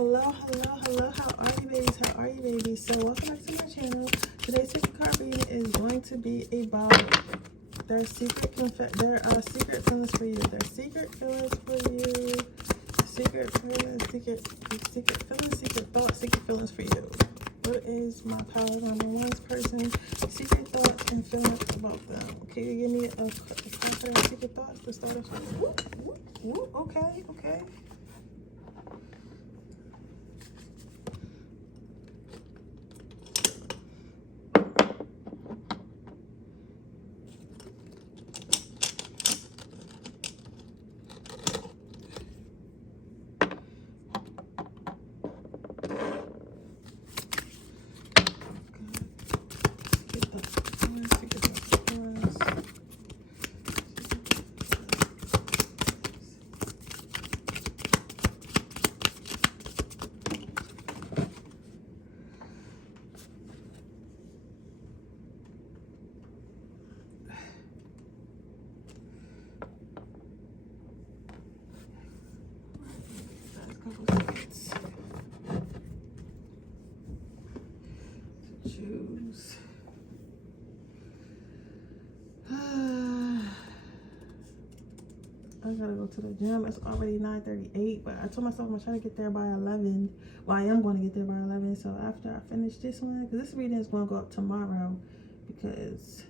Hello. How are you, babies? So welcome back to my channel. Today's secret card reading is going to be about their secret feelings for you. Their secret feelings for you. Secret feelings, secret feelings, secret thoughts, secret feelings for you. What is my power number one's person? Secret thoughts and feelings about them. Can you give me a card for their secret thoughts to start us with? Okay. Choose. I gotta go to the gym. It's already 9:38, but I told myself I'm gonna try to get there by 11. Well, I am going to get there by 11. So after I finish this one, because this reading is going to go up tomorrow, because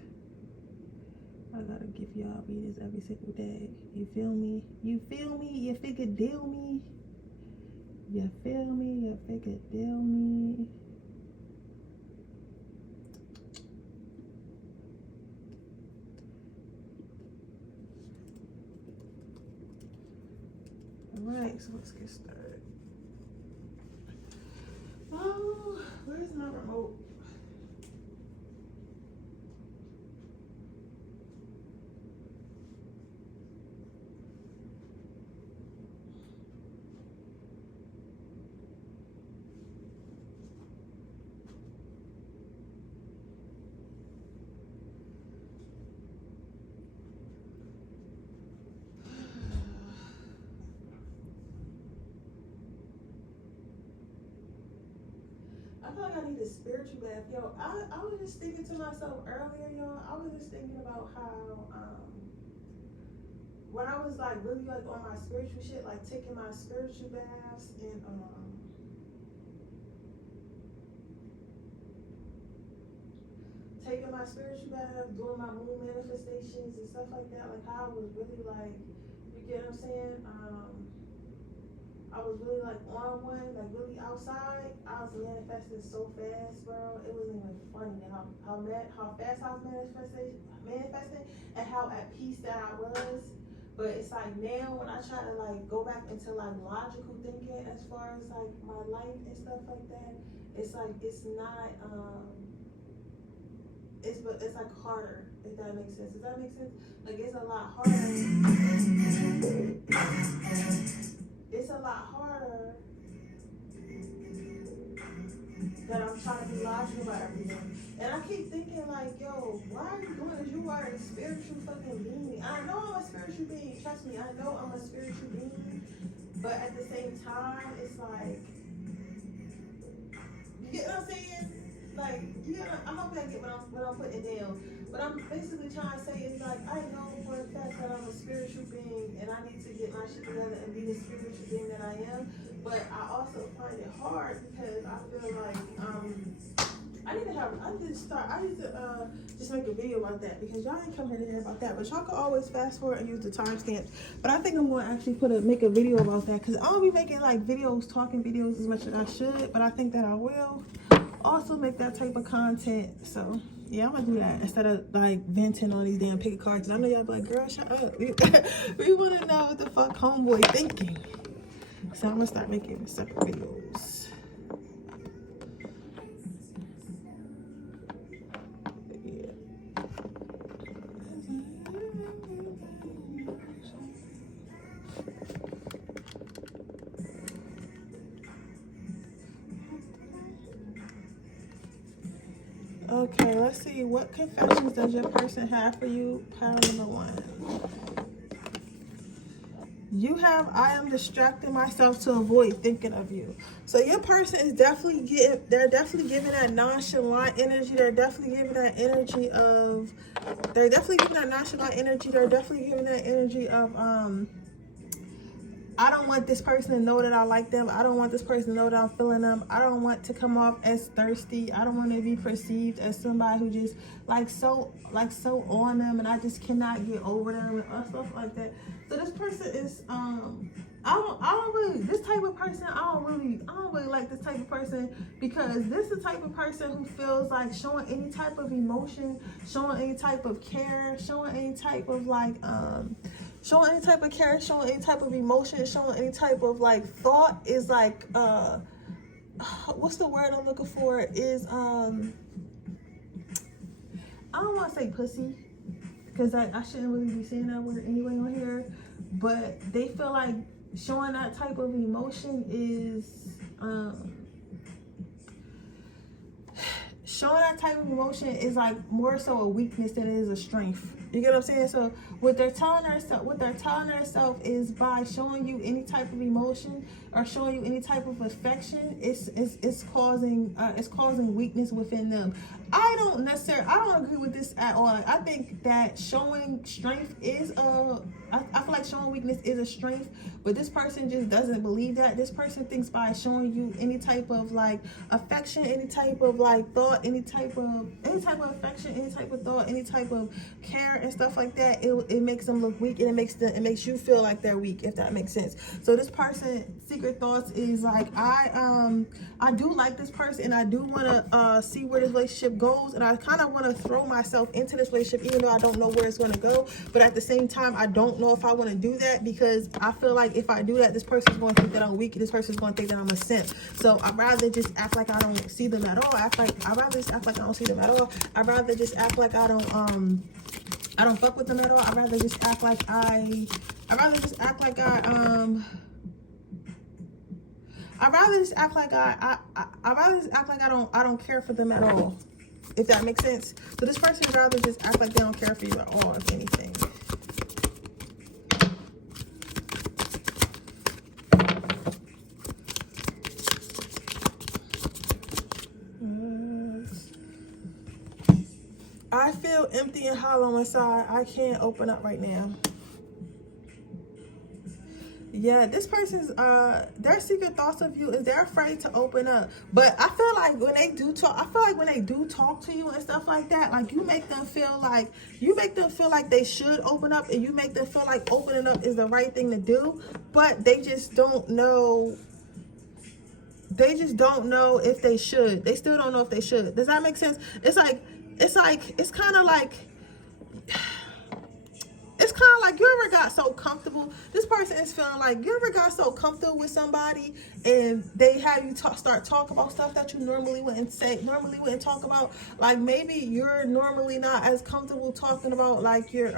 I gotta give y'all readings every single day. You feel me? You figure deal me? You feel me? You figure deal me? Alright, so let's get started. Oh, where's my remote? I feel like I need a spiritual bath. Yo, I was just thinking to myself earlier, y'all. I was just thinking about how when I was like really like on my spiritual shit, like taking my spiritual baths and doing my moon manifestations and stuff like that, like how I was really like, you get what I'm saying? I was really like on one, like really outside. I was manifesting so fast, bro. It wasn't even funny how fast I was manifesting and how at peace that I was. But it's like now when I try to like go back into like logical thinking as far as like my life and stuff like that, it's like it's not it's like harder, if that makes sense. Does that make sense? Like it's a lot harder. It's a lot harder that I'm trying to be logical about everything. And I keep thinking like, yo, why are you doing this? You are a spiritual fucking being. I know I'm a spiritual being. Trust me, I know I'm a spiritual being. But at the same time, it's like, you get what I'm saying? Like, I hope I get what I'm putting down. But I'm basically trying to say is like, I know for a fact that I'm a spiritual being and I need to get my shit together and be the spiritual being that I am. But I also find it hard because I feel like I need to just make a video about that because y'all ain't coming in here about that. But y'all can always fast forward and use the timestamp. But I think I'm going to actually make a video about that because I don't be making like talking videos as much as I should. But I think that I will also make that type of content. So yeah, I'm gonna do that instead of like venting on these damn picket cards. I know y'all be like, girl, shut up. We want to know what the fuck homeboy thinking. So I'm gonna start making separate videos. Okay, let's see. What confessions does your person have for you? Power number one. You have, I am distracting myself to avoid thinking of you. So your person is definitely they're definitely giving that nonchalant energy. They're definitely giving that energy of, they're definitely giving that nonchalant energy. They're definitely giving that energy of, I don't want this person to know that I like them. I don't want this person to know that I'm feeling them. I don't want to come off as thirsty. I don't want to be perceived as somebody who just so on them, and I just cannot get over them and stuff like that. So this person is I don't really, this type of person, I don't really like this type of person, because this is the type of person who feels like showing any type of emotion, showing any type of care, showing any type of showing any type of care, showing any type of emotion, showing any type of thought is what's the word I'm looking for, is I don't want to say pussy, because I shouldn't really be saying that word anyway on here, but they feel like showing that type of emotion is showing that type of emotion is more so a weakness than it is a strength. You get what I'm saying? So what they're telling themselves is, by showing you any type of emotion or showing you any type of affection, it's causing weakness within them. I don't agree with this at all. I think that showing strength is I feel like showing weakness is a strength, but this person just doesn't believe that. This person thinks by showing you any type of affection, any type of thought, any type of affection, any type of thought, any type of care and stuff like that, it makes them look weak, and it makes you feel like they're weak, if that makes sense. So this person secret thoughts is I do like this person, and I do want to see where this relationship goes, and I kind of want to throw myself into this relationship, even though I don't know where it's going to go. But at the same time, I don't know if I want to do that, because I feel like if I do that, this person's going to think that I'm weak. This person's going to think that I'm a simp. So I'd rather just act like I don't see them at all. I'd rather just act like I don't see them at all. I'd rather just act like I don't fuck with them at all. I'd rather just act like I don't care for them at all, if that makes sense. So this person would rather just act like they don't care for you at all, if anything. I feel empty and hollow inside. I can't open up right now. Yeah, this person's their secret thoughts of you is they're afraid to open up. But I feel like when they do talk to you and stuff like that, you make them feel like they should open up, and you make them feel like opening up is the right thing to do, but they just don't know. They just don't know if they should. They still don't know if they should. Does that make sense? It's kind of like you ever got so comfortable. This person is feeling like you ever got so comfortable with somebody, and they have you start talking about stuff that you normally wouldn't talk about. Like maybe you're normally not as comfortable talking about you're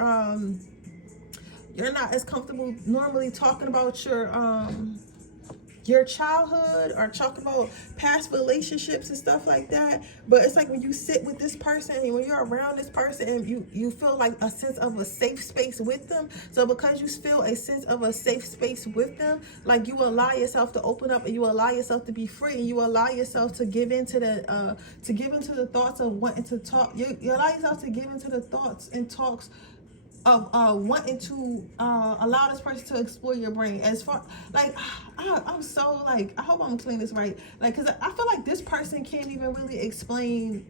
not as comfortable normally talking about your childhood or talking about past relationships and stuff like that. But it's like when you sit with this person and when you're around this person, and you feel like a sense of a safe space with them. So because you feel a sense of a safe space with them, you allow yourself to open up, and you allow yourself to be free, and you allow yourself to give into the thoughts of wanting to talk. You allow yourself to give into the thoughts and talks of wanting to allow this person to explore your brain. As far I'm so I hope I'm explaining this right, because I feel like this person can't even really explain.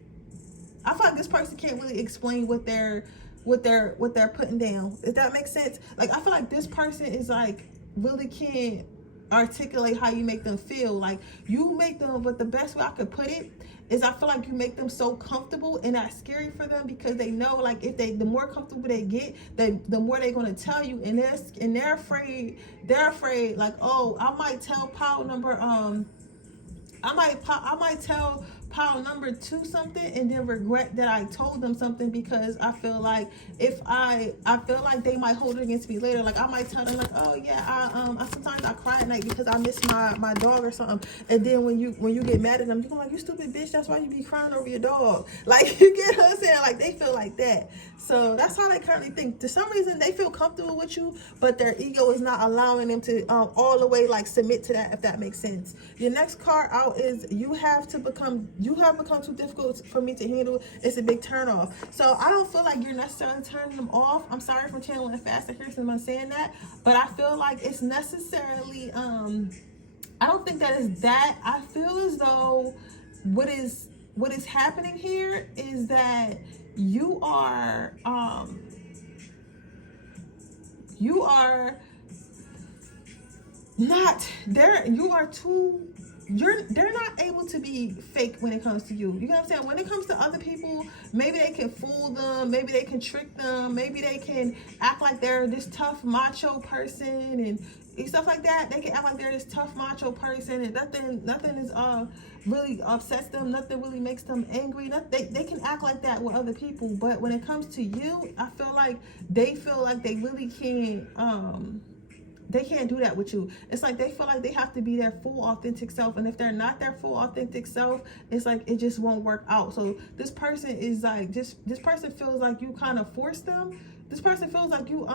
I feel like this person can't really explain what they're putting down, if that makes sense. I feel like this person is really can't articulate how you make them feel. You make them, but the best way I could put it is I feel like you make them so comfortable and not scary for them, because they know if the more comfortable they get, the more they're going to tell you, and they're afraid oh, I might tell pile number 2 something and then regret that I told them something, because I feel like if I feel like they might hold it against me later. Like I might tell them like, oh yeah, I sometimes I cry at night because I miss my dog or something. And then when you get mad at them, you're like, you stupid bitch, that's why you be crying over your dog. Like, you get what I'm saying? Like they feel like that. So that's how they currently think. To some reason they feel comfortable with you, but their ego is not allowing them to all the way like submit to that, if that makes sense. Your next card out is you have become too difficult for me to handle. It's a big turn off. So I don't feel like you're necessarily turning them off. I'm sorry for channeling fast and here since I'm saying that, but I feel like it's necessarily I don't think that is that. I feel as though what is happening here is that you are not there. They're not able to be fake when it comes to you. You know what I'm saying? When it comes to other people, maybe they can fool them, maybe they can trick them, maybe they can act like they're this tough macho person and stuff like that. They can act like they're this tough macho person and nothing is really upsets them, nothing really makes them angry. They can act like that with other people, but when it comes to you, I feel like they really can't they can't do that with you. It's like they feel like they have to be their full authentic self, and if they're not their full authentic self, it's like it just won't work out. So this person is like this person feels like you kind of forced them. This person feels like you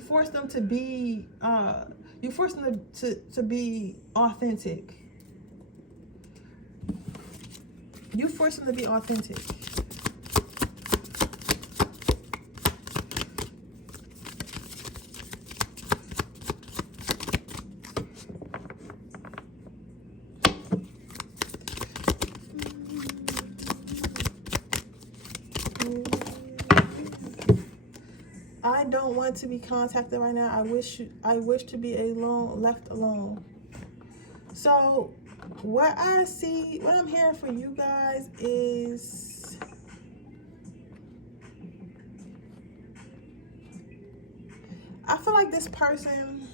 forced them to be you forced them to be authentic. You forced them to be authentic. I don't want to be contacted right now. I wish to be left alone. So what I'm hearing for you guys is I feel like this person,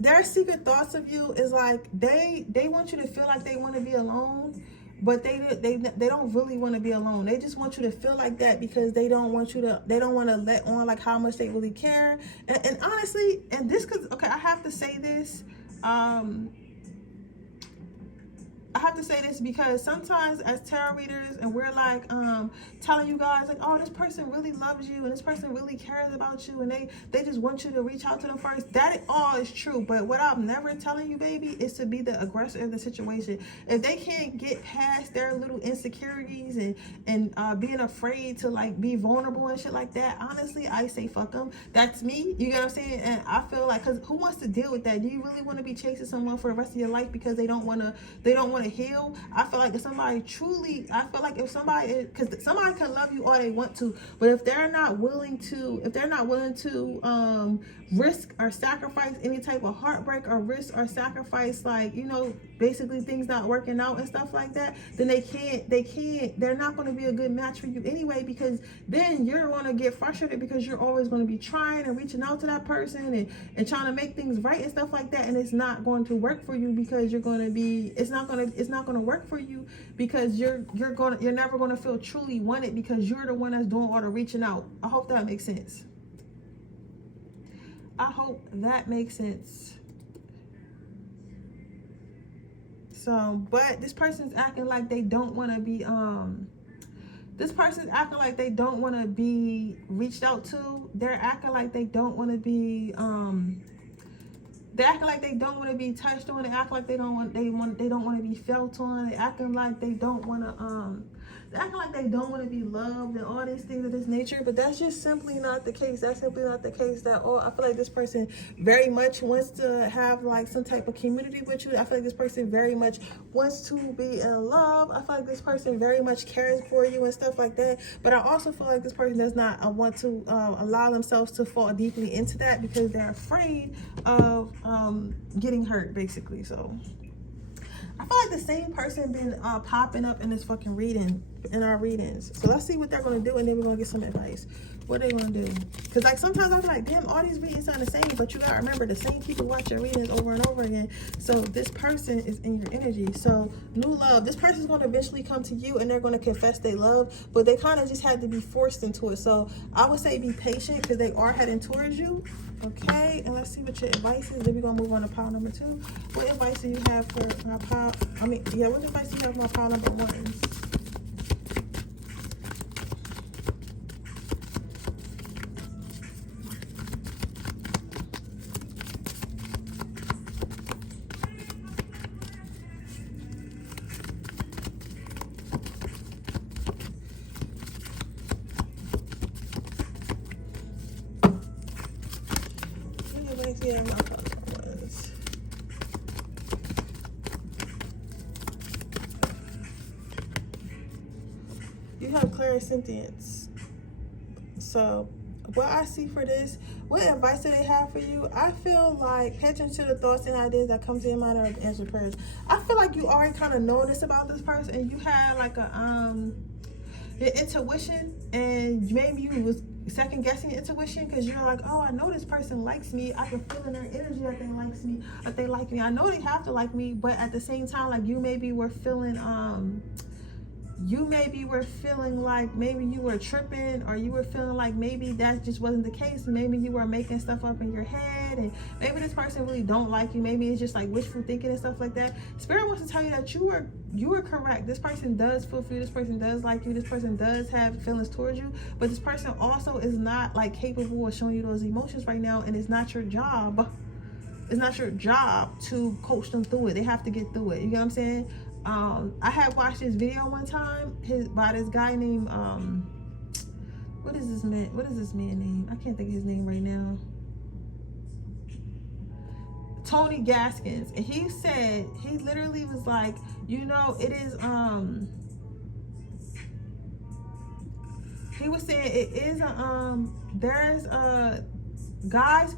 their secret thoughts of you is like they want you to feel like they want to be alone, but they don't really want to be alone. They just want you to feel like that because they don't want to let on like how much they really care. And honestly, and this, cause okay, I have to say this. I have to say this because sometimes as tarot readers, and we're like telling you guys like, oh, this person really loves you and this person really cares about you and they just want you to reach out to them first. That all is true, but what I'm never telling you, baby, is to be the aggressor in the situation. If they can't get past their little insecurities and being afraid to like be vulnerable and shit like that, honestly, I say fuck them. That's me. You get what I'm saying? And I feel like, cause who wants to deal with that? Do you really want to be chasing someone for the rest of your life because they don't want to heal? I feel like if somebody because somebody can love you all they want to, but if they're not willing to risk or sacrifice any type of heartbreak or risk or sacrifice, like, you know, basically things not working out and stuff like that, then they're not going to be a good match for you anyway, because then you're going to get frustrated because you're always going to be trying and reaching out to that person and trying to make things right and stuff like that, and it's not going to work for you because it's not going to work for you because you're never going to feel truly wanted because you're the one that's doing all the reaching out. I hope that makes sense. I hope that makes sense. So, but this person's acting like they don't want to be reached out to. They're acting like they don't want to be they acting like they don't want to be touched on. They act like they don't want to be felt on. They acting like they don't want to be loved and all these things of this nature. But that's just simply not the case. That's simply not the case at all. I feel like this person very much wants to have like some type of community with you. I feel like this person very much wants to be in love. I feel like this person very much cares for you and stuff like that. But I also feel like this person does not want to allow themselves to fall deeply into that because they're afraid of getting hurt, basically. So I feel like the same person been popping up in this fucking reading, in our readings. So let's see what they're going to do, and then we're going to get some advice. What they gonna do? Because like sometimes I'm like, damn, all these readings are the same, but you gotta remember the same people watch your readings over and over again. So this person is in your energy. So new love, this person's gonna eventually come to you and they're gonna confess they love, but they kind of just had to be forced into it. So I would say be patient because they are heading towards you. Okay, and let's see what your advice is. Then we're gonna move on to pile number 2. What advice do you have for my pile? What advice do you have for my pile number 1? Yeah, my was. You have clairsentience. So what I see for this, what advice do they have for you? I feel like pay attention to the thoughts and ideas that come to your mind or answer prayers. I feel like you already kind of know this about this person, and you had like a your intuition, and maybe you was second guessing your intuition because you're like, oh, I know this person likes me. I can feel in their energy that they likes me, that they like me. I know they have to like me, but at the same time, like you maybe were feeling like maybe you were tripping, or you were feeling like maybe that just wasn't the case. Maybe you were making stuff up in your head, and maybe this person really don't like you. Maybe it's just like wishful thinking and stuff like that. Spirit wants to tell you that you were correct. This person does feel for you. This person does like you. This person does have feelings towards you, but this person also is not like capable of showing you those emotions right now, and it's not your job. It's not your job to coach them through it. They have to get through it. You get what I'm saying? I had watched this video one time by this guy named what is this man name? I can't think of his name right now. Tony Gaskins. And he said, he literally was like, you know, it is he was saying it is there's guys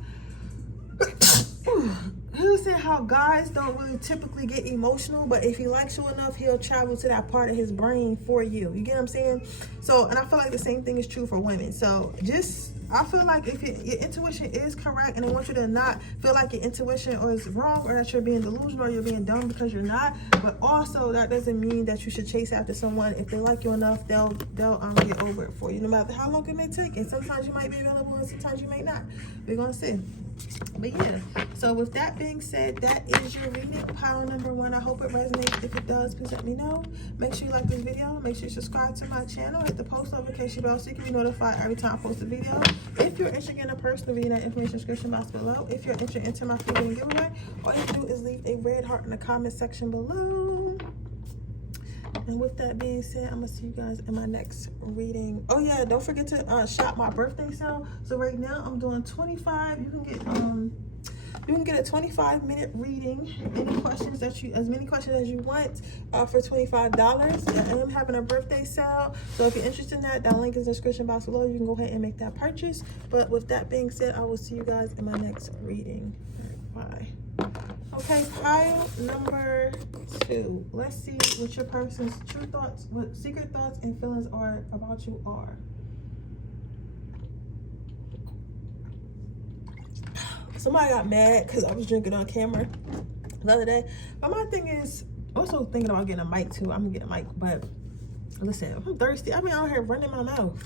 he was saying how guys don't really typically get emotional, but if he likes you enough, he'll travel to that part of his brain for you. You get what I'm saying? So, and I feel like the same thing is true for women. So just, I feel like if your intuition is correct, and I want you to not feel like your intuition or is wrong, or that you're being delusional or you're being dumb, because you're not. But also that doesn't mean that you should chase after someone. If they like you enough, they'll get over it for you, no matter how long it may take. And sometimes you might be available and sometimes you may not. We're gonna see. But yeah, so with that being said, that is your reading, pile number 1. I hope it resonates. If it does, please let me know. Make sure you like this video. Make sure you subscribe to my channel. Hit the post notification bell so you can be notified every time I post a video. If you're interested in a personal reading, that information description box below. If you're interested in entering my free reading giveaway, all you have to do is leave a red heart in the comment section below. And with that being said, I'm gonna see you guys in my next reading. Oh yeah, don't forget to shop my birthday sale. So right now I'm doing 25. You can get a 25-minute reading. Any questions as many questions as you want for $25. I am having a birthday sale. So if you're interested in that, link is in the description box below. You can go ahead and make that purchase. But with that being said, I will see you guys in my next reading. Bye. Okay, pile number 2. Let's see what your person's true thoughts, what secret thoughts and feelings are about you are. Somebody got mad because I was drinking on camera the other day. But my thing is, also thinking about getting a mic too. I'm gonna get a mic, but listen, I'm thirsty. I've been out here running my mouth.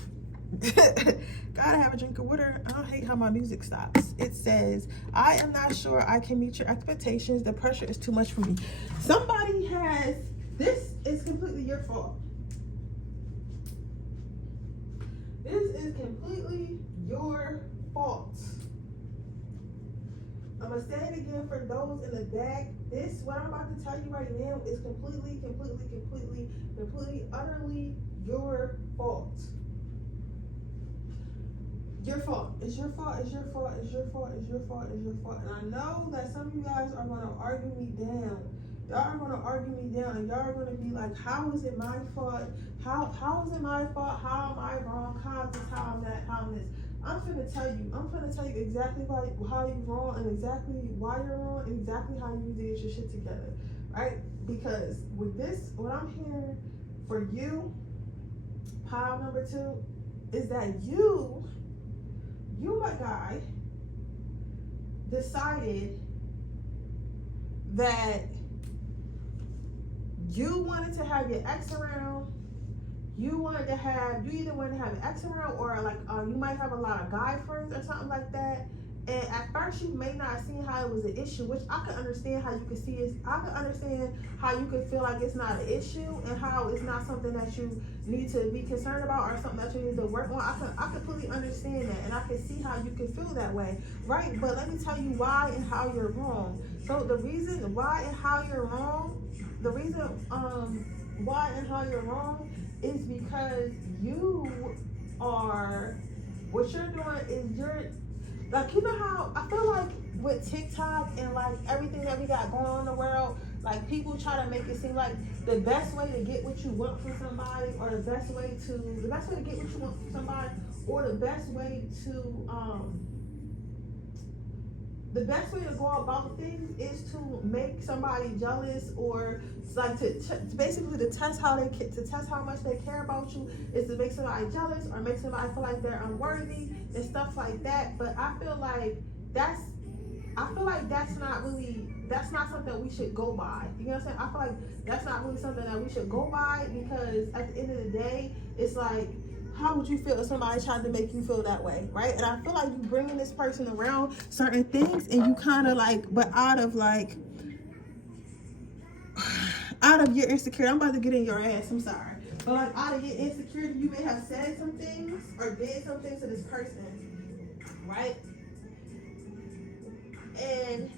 Gotta have a drink of water. I don't hate how my music stops. It says, I am not sure I can meet your expectations. The pressure is too much for me. Somebody has, this is completely your fault. This is completely your fault. I'm gonna say it again for those in the back. This, what I'm about to tell you right now, is completely, utterly your fault. Your fault. It's your fault. It's your fault. It's your fault. It's your fault. It's your fault. And I know that some of you guys are gonna argue me down. Y'all are gonna argue me down, and y'all are gonna be like, "How is it my fault? How is it my fault? How am I wrong? How is this? How I'm that? How I'm this?" I'm finna tell you. I'm finna tell you exactly how you're wrong, and exactly why you're wrong, and exactly how you need to get your shit together, right? Because with this, what I'm hearing for you, pile number 2. is that you, my guy, decided that you wanted to have your ex around. You either wanted to have an ex around, or like you might have a lot of guy friends or something like that. And at first you may not have seen how it was an issue, which I can understand how you could see it. I can understand how you could feel like it's not an issue and how it's not something that you need to be concerned about or something that you need to work on. I completely understand that, and I can see how you can feel that way, right? But let me tell you why and how you're wrong. So the reason why and how you're wrong, why and how you're wrong is because what you're doing is like, you know how I feel like with TikTok and like everything that we got going on in the world, like people try to make it seem like the best way to get what you want from somebody, or the best way to get what you want from somebody, or the best way to go about things is to make somebody jealous, or like to test how much they care about you, is to make somebody jealous or make somebody feel like they're unworthy and stuff like that. But I feel like that's not something we should go by. You know what I'm saying? I feel like that's not really something that we should go by, because at the end of the day, it's like, how would you feel if somebody tried to make you feel that way, right? And I feel like you bringing this person around certain things, and you kind of like, but out of your insecurity, I'm about to get in your ass, I'm sorry. But like out of your insecurity, you may have said some things or did some things to this person, right? And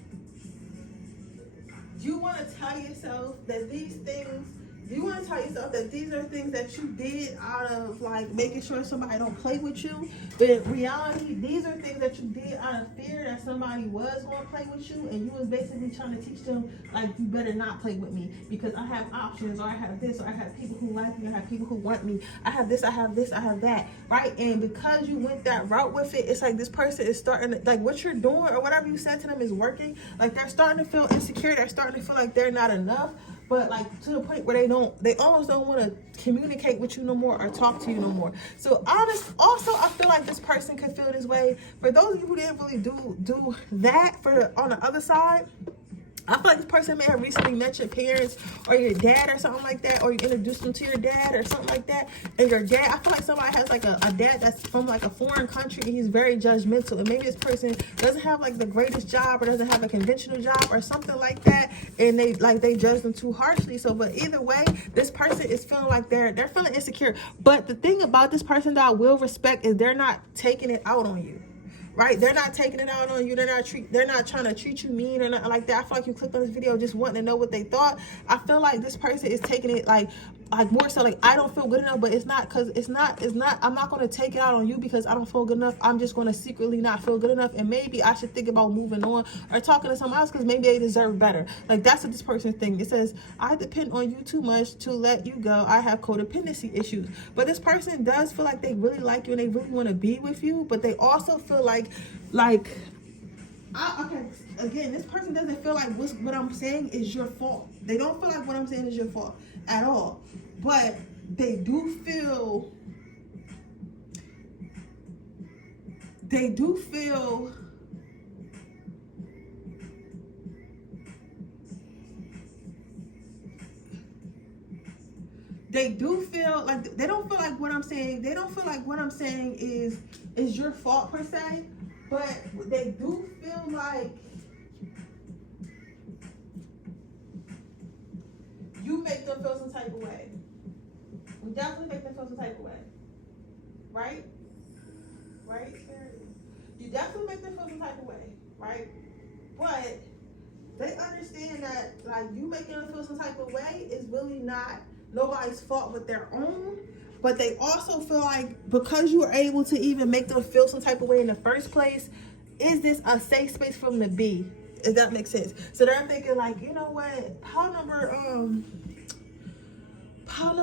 you want to tell yourself that these are things that you did out of like making sure somebody don't play with you. But in reality, these are things that you did out of fear that somebody was going to play with you, and you was basically trying to teach them, like, you better not play with me because I have options, or I have this, or I have people who like me, I have people who want me, I have this, I have that, right? And because you went that route with it, it's like this person is starting to, like, what you're doing or whatever you said to them is working. Like, they're starting to feel insecure, they're starting to feel like they're not enough. But like to the point where they almost don't want to communicate with you no more or talk to you no more. So I feel like this person could feel this way. For those of you who didn't really do that on the other side, I feel like this person may have recently met your parents or your dad or something like that, or you introduced them to your dad or something like that. And your dad, I feel like somebody has like a dad that's from like a foreign country, and he's very judgmental. And maybe this person doesn't have like the greatest job, or doesn't have a conventional job or something like that, and they judge them too harshly. So, but either way, this person is feeling like they're feeling insecure. But the thing about this person that I will respect is they're not taking it out on you. Right? They're not taking it out on you. They're not trying to treat you mean or nothing like that. I feel like you clicked on this video just wanting to know what they thought. I feel like this person is taking it like more so like, I don't feel good enough, but it's not, I'm not going to take it out on you because I don't feel good enough. I'm just going to secretly not feel good enough, and maybe I should think about moving on or talking to someone else because maybe they deserve better. Like, that's what this person thinks. It says, I depend on you too much to let you go. I have codependency issues. But this person does feel like they really like you and they really want to be with you, but they also feel like okay, again, this person doesn't feel like what I'm saying is your fault. They don't feel like what I'm saying is your fault at all. But they do feel like they don't feel like what I'm saying. They don't feel like what I'm saying is your fault per se, but they do feel like you make them feel some type of way. We definitely make them feel some type of way, right? Right? You definitely make them feel some type of way, right? But they understand that like you making them feel some type of way is really not nobody's fault but their own. But they also feel like because you were able to even make them feel some type of way in the first place, is this a safe space for them to be? If that makes sense. So they're thinking like, you know what, Pile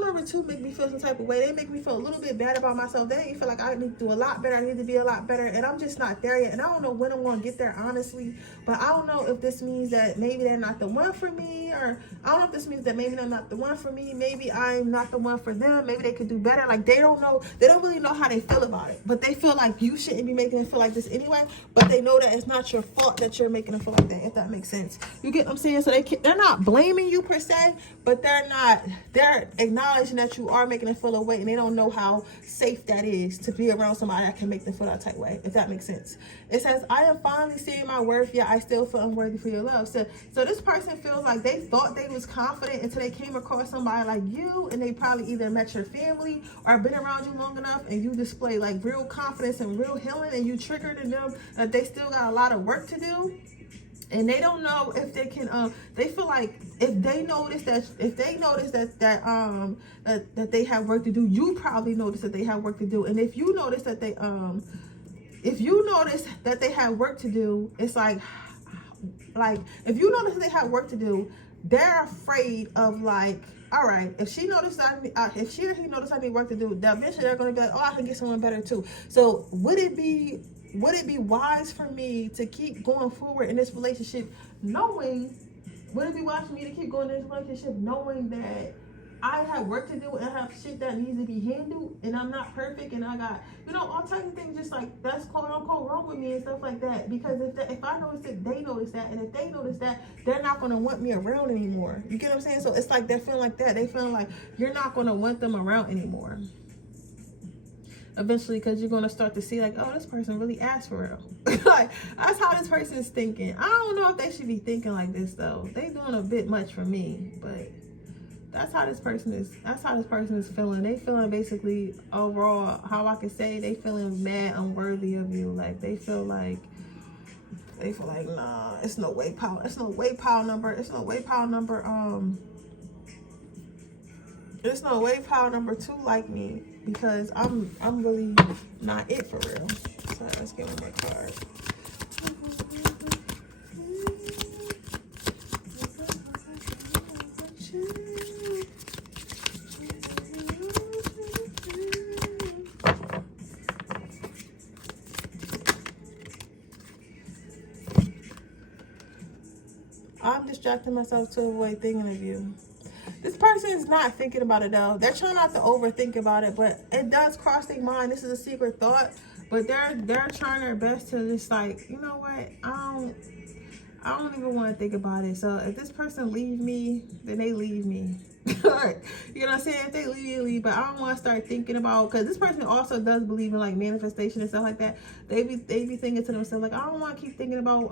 number two make me feel some type of way. They make me feel a little bit bad about myself. They make me feel like I need to do a lot better. I need to be a lot better. And I'm just not there yet. And I don't know when I'm going to get there, honestly. But I don't know if this means that maybe they're not the one for me. Or I don't know if this means that maybe they're not the one for me. Maybe I'm not the one for them. Maybe they could do better. Like, they don't know. They don't really know how they feel about it. But they feel like you shouldn't be making it feel like this anyway. But they know that it's not your fault that you're making it feel like that, if that makes sense. You get what I'm saying? So they're not blaming you per se. But they're acknowledging that you are making them feel away, and they don't know how safe that is to be around somebody that can make them feel that type way, if that makes sense. It says, I am finally seeing my worth, yet I still feel unworthy for your love. So this person feels like they thought they was confident until they came across somebody like you, and they probably either met your family or been around you long enough, and you display like real confidence and real healing, and you triggered in them that they still got a lot of work to do. And they don't know if they can, they feel like if they notice that they have work to do, you probably notice that they have work to do. And if you notice that they have work to do, it's like if you notice that they have work to do, they're afraid of like, all right, if she noticed if she or he noticed I need work to do, then eventually they're going to be like, oh, I can get someone better too. So would it be wise for me to keep going forward in this relationship knowing that I have work to do and I have shit that needs to be handled and I'm not perfect and I got, all types of things just like that's quote unquote wrong with me and stuff like that. Because if I notice it, they notice that. And if they notice that, they're not going to want me around anymore. You get what I'm saying? So it's like they're feeling like that. They feeling like you're not going to want them around anymore. Eventually, because you're going to start to see like, oh, this person really asked for real. Like, that's how this person is thinking. I don't know if they should be thinking like this, though. They doing a bit much for me, but that's how this person is. That's how this person is feeling. They feeling basically overall, how I could say, they feeling mad, unworthy of you. Like, they feel like, nah, it's no way pile number 2 like me. Because I'm really not it for real. So let's get one more card. I'm distracting myself to avoid thinking of you. This person is not thinking about it though. They're trying not to overthink about it, but it does cross their mind. This is a secret thought, but they're trying their best to just like, you know what? I don't even want to think about it. So if this person leave me, then they leave me. You know what I'm saying? If they leave, but I don't want to start thinking about, because this person also does believe in like manifestation and stuff like that. They be thinking to themselves like, I don't want to keep thinking about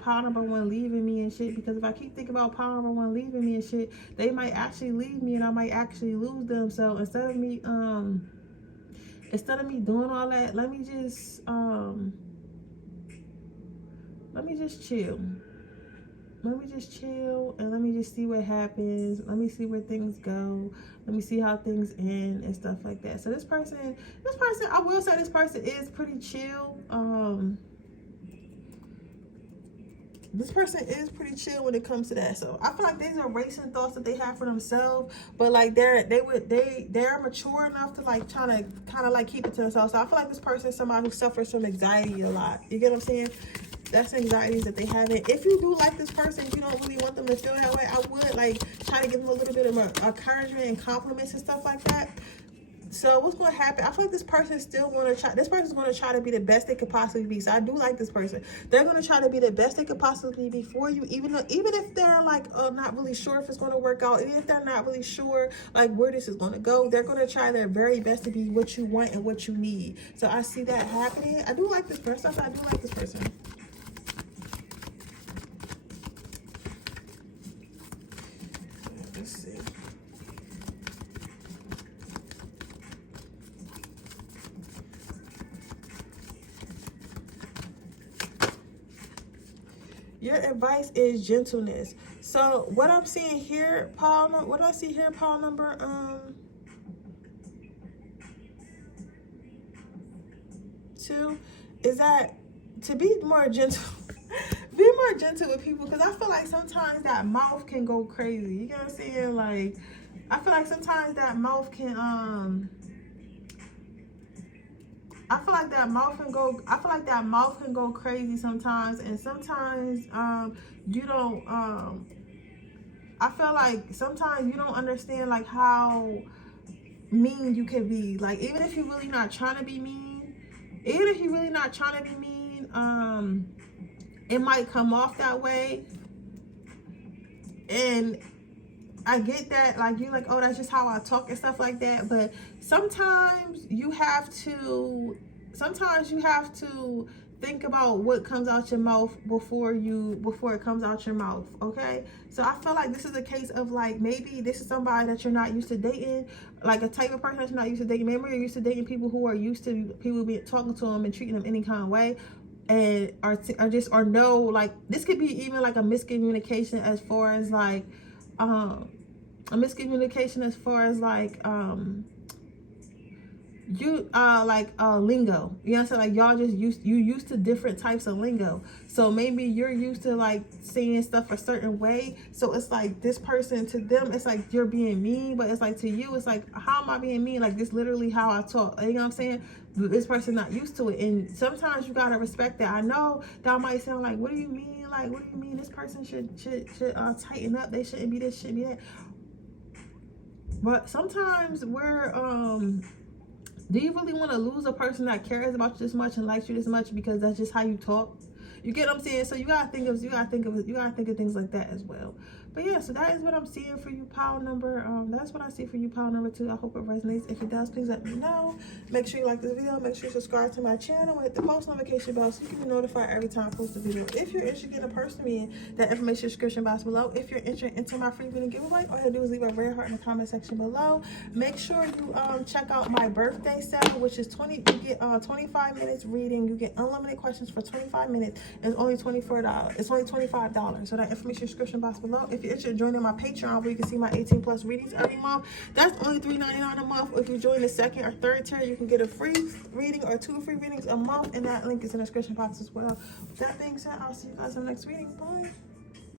pile number 1 leaving me and shit, because if I keep thinking about pile number 1 leaving me and shit, they might actually leave me and I might actually lose them. So instead of me doing all that, let me just chill. Let me just chill and let me just see what happens. Let me see where things go. Let me see how things end and stuff like that. So this person, I will say this person is pretty chill. This person is pretty chill when it comes to that. So I feel like these are racing thoughts that they have for themselves, but like they're mature enough to like trying to kind of like keep it to themselves. So I feel like this person is somebody who suffers from anxiety a lot. You get what I'm saying? That's anxieties that they have. And if you do like this person, if you don't really want them to feel that way, I would like try to give them a little bit of encouragement and compliments and stuff like that. So what's going to happen? I feel like this person's going to try to be the best they could possibly be. So I do like this person. They're going to try to be the best they could possibly be for you, even if they're like not really sure if it's going to work out, even if they're not really sure like where this is going to go. They're going to try their very best to be what you want and what you need. So I see that happening. I do like this person. I do like this person. Let's see. Your advice is gentleness. So what I'm seeing here, what do I see here, pile number 2, is that to be more gentle. be more gentle with people, because I feel like sometimes that mouth can go crazy. You know what I'm saying? Like, I feel like sometimes that mouth can I feel like that mouth can go crazy sometimes, and sometimes you don't I feel like sometimes you don't understand like how mean you can be. Like, even if you're really not trying to be mean, it might come off that way. And I get that, like, you're like, oh, that's just how I talk and stuff like that. But sometimes you have to think about what comes out your mouth before it comes out your mouth. Okay, so I feel like this is a case of, like, maybe this is somebody that you're not used to dating, like a type of person that you're not used to dating. Maybe you're used to dating people who are used to people be talking to them and treating them any kind of way, and or no, like, this could be even like a miscommunication as far as like lingo. You know what I'm saying? Like, y'all just used to different types of lingo. So maybe you're used to like saying stuff a certain way. So it's like this person, to them, it's like you're being mean, but it's like to you, it's like, how am I being mean? Like, this literally how I talk. You know what I'm saying? This person not used to it. And sometimes you gotta respect that. I know that might sound like, what do you mean? Like, what do you mean this person should tighten up? They shouldn't be this, shouldn't be that. But sometimes we're do you really want to lose a person that cares about you this much and likes you this much because that's just how you talk? You get what I'm saying? So you gotta think of things like that as well. But yeah, so that is what I'm seeing for you, pile number. That's what I see for you, pile number 2. I hope it resonates. If it does, please let me know. Make sure you like this video. Make sure you subscribe to my channel and hit the post notification bell so you can be notified every time I post a video. If you're interested in getting a person reading, that information in the description box below. If you're interested into my free reading giveaway, all you have to do is leave a red heart in the comment section below. Make sure you check out my birthday sale, which is you get 25 minutes reading. You get unlimited questions for 25 minutes. It's only $24. It's only $25. So that information in the description box below. If you're interested in joining my Patreon, where you can see my 18+ readings every month, that's only $3.99 a month. If you join the 2nd or 3rd tier, you can get a free reading or 2 free readings a month, and that link is in the description box as well. With that being said, I'll see you guys in the next reading. Bye.